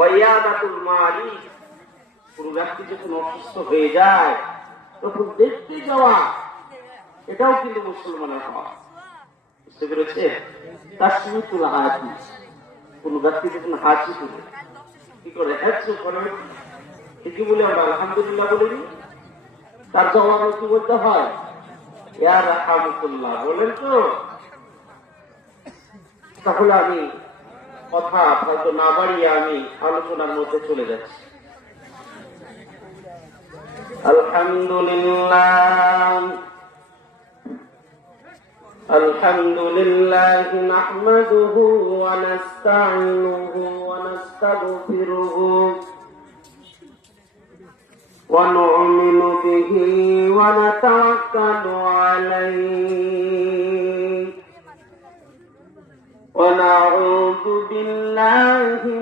ওয়াইয়াদাতুল মারিদ, কোন ব্যক্তি যখন অসুস্থ হয়ে যায় তখন দেখতে যাওয়া, এটাও কিন্তু মুসলমানের হক। বুঝতে পেরেছে? তাসমিতুল হাজি, কোন ব্যক্তি যখন হাজি করে কি করে, হ্যাচু করে, কি বলে আমরা আলহামদুলিল্লাহ বলি, তার জবাব কি বলতে হয়? ইয়া রাহমাতুল্লাহ বলেন তো। তাহলে আমি কথা হয়তো না বাড়িয়ে আমি আলোচনার মধ্যে চলে যাচ্ছি। আলহামদুলিল্লাহ আলহামদুলিল্লাহ নাহমাদুহু ওয়া নাস্তাঈনুহু ওয়া নাস্তাগফিরুহু ওয়া নু'মিনু বিহি ওয়া নাতাওয়াক্কালু আলাইহি ওয়া নাউযু বিল্লাহি